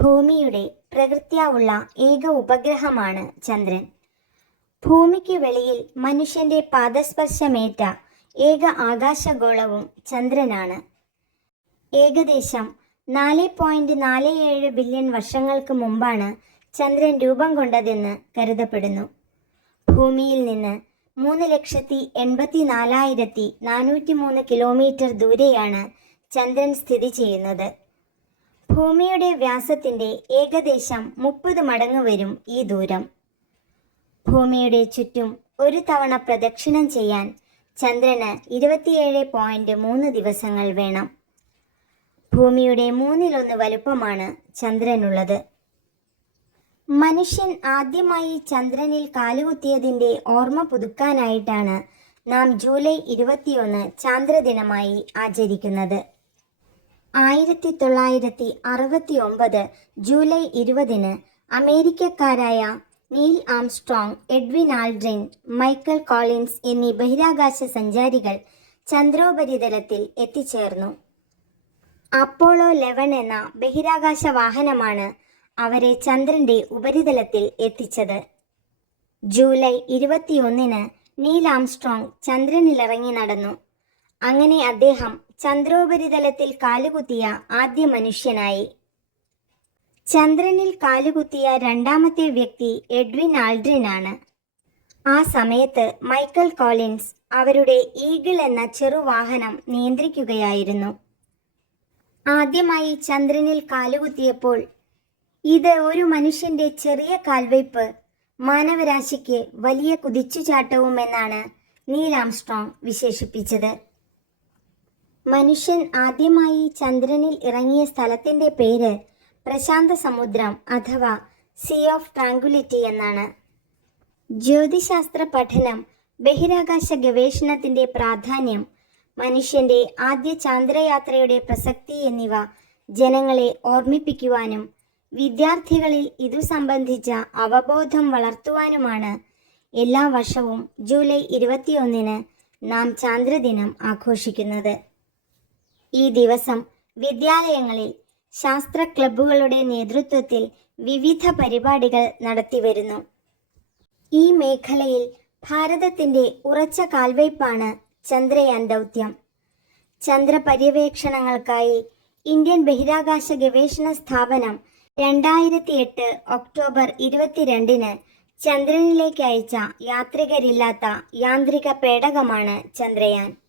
ഭൂമിയുടെ പ്രകൃത്യാവുള്ള ഏക ഉപഗ്രഹമാണ് ചന്ദ്രൻ. ഭൂമിക്ക് വെളിയിൽ മനുഷ്യന്റെ പാദസ്പർശമേറ്റ ഏക ആകാശഗോളവും ചന്ദ്രനാണ്. ഏകദേശം നാല് പോയിന്റ് നാല് ഏഴ് ബില്യൺ വർഷങ്ങൾക്ക് മുമ്പാണ് ചന്ദ്രൻ രൂപം കൊണ്ടതെന്ന് കരുതപ്പെടുന്നു. ഭൂമിയിൽ നിന്ന് മൂന്ന് ലക്ഷത്തി എൺപത്തി നാലായിരത്തി നാനൂറ്റി മൂന്ന് കിലോമീറ്റർ ദൂരെയാണ് ചന്ദ്രൻ സ്ഥിതി ചെയ്യുന്നത്. ഭൂമിയുടെ വ്യാസത്തിന്റെ ഏകദേശം മുപ്പത് മടങ്ങ് വരും ഈ ദൂരം. ഭൂമിയുടെ ചുറ്റും ഒരു തവണ പ്രദക്ഷിണം ചെയ്യാൻ ചന്ദ്രന് ഇരുപത്തിയേഴ് പോയിന്റ് മൂന്ന് ദിവസങ്ങൾ വേണം. ഭൂമിയുടെ മൂന്നിലൊന്ന് വലുപ്പമാണ് ചന്ദ്രനുള്ളത്. മനുഷ്യൻ ആദ്യമായി ചന്ദ്രനിൽ കാലുകുത്തിയതിന്റെ ഓർമ്മ പുതുക്കാനായിട്ടാണ് നാം ജൂലൈ ഇരുപത്തിയൊന്ന് ചാന്ദ്രദിനമായി ആചരിക്കുന്നത്. ആയിരത്തി തൊള്ളായിരത്തി അറുപത്തി ഒമ്പത് ജൂലൈ ഇരുപതിന് അമേരിക്കക്കാരായ Neil Armstrong Edwin Aldrin Michael Collins എന്നീ ബഹിരാകാശ സഞ്ചാരികൾ ചന്ദ്രോപരിതലത്തിൽ എത്തിച്ചേർന്നു. അപ്പോളോ ലെവൻ എന്ന ബഹിരാകാശ വാഹനമാണ് അവരെ ചന്ദ്രന്റെ ഉപരിതലത്തിൽ എത്തിച്ചത്. ജൂലൈ ഇരുപത്തിയൊന്നിന് നീൽ ആംസ്ട്രോങ് ചന്ദ്രനിലിറങ്ങി നടന്നു. അങ്ങനെ അദ്ദേഹം ചന്ദ്രോപരിതലത്തിൽ കാലുകുത്തിയ ആദ്യ മനുഷ്യനായി. ചന്ദ്രനിൽ കാലുകുത്തിയ രണ്ടാമത്തെ വ്യക്തി എഡ്വിൻ ആൾഡ്രിൻ ആണ് ആ സമയത്ത് മൈക്കൽ കോളിൻസ് അവരുടെ ഈഗിൾ എന്ന ചെറുവാഹനം നിയന്ത്രിക്കുകയായിരുന്നു. ആദ്യമായി ചന്ദ്രനിൽ കാലുകുത്തിയപ്പോൾ ഇത് ഒരു മനുഷ്യന്റെ ചെറിയ കാൽവയ്പ് മാനവരാശിക്ക് വലിയ കുതിച്ചുചാട്ടവുമെന്നാണ് നീൽ ആംസ്ട്രോങ് വിശേഷിപ്പിച്ചത്. മനുഷ്യൻ ആദ്യമായി ചന്ദ്രനിൽ ഇറങ്ങിയ സ്ഥലത്തിന്റെ പേര് പ്രശാന്ത സമുദ്രം അഥവാ സീ ഓഫ് ട്രാങ്കുലിറ്റി എന്നാണ്. ജ്യോതിശാസ്ത്ര പഠനം ബഹിരാകാശ ഗവേഷണത്തിന്റെ പ്രാധാന്യം മനുഷ്യന്റെ ആദ്യ ചാന്ദ്രയാത്രയുടെ പ്രസക്തി എന്നിവ ജനങ്ങളെ ഓർമ്മിപ്പിക്കുവാനും വിദ്യാർത്ഥികളിൽ ഇതു സംബന്ധിച്ച അവബോധം വളർത്തുവാനുമാണ് എല്ലാ വർഷവും ജൂലൈ ഇരുപത്തിയൊന്നിന് നാം ചാന്ദ്രദിനം ആഘോഷിക്കുന്നത്. ഈ ദിവസം വിദ്യാലയങ്ങളിൽ ശാസ്ത്ര ക്ലബ്ബുകളുടെ നേതൃത്വത്തിൽ വിവിധ പരിപാടികൾ നടത്തിവരുന്നു. ഈ മേഖലയിൽ ഭാരതത്തിന്റെ ഉറച്ച കാൽവയ്പാണ് ചന്ദ്രയാൻ ദൗത്യം. ചന്ദ്ര പര്യവേക്ഷണങ്ങൾക്കായി ഇന്ത്യൻ ബഹിരാകാശ ഗവേഷണ സ്ഥാപനം രണ്ടായിരത്തി എട്ട് ഒക്ടോബർ ഇരുപത്തിരണ്ടിന് ചന്ദ്രനിലേക്ക് അയച്ച യാത്രികരില്ലാത്ത യാന്ത്രിക പേടകമാണ് ചന്ദ്രയാൻ.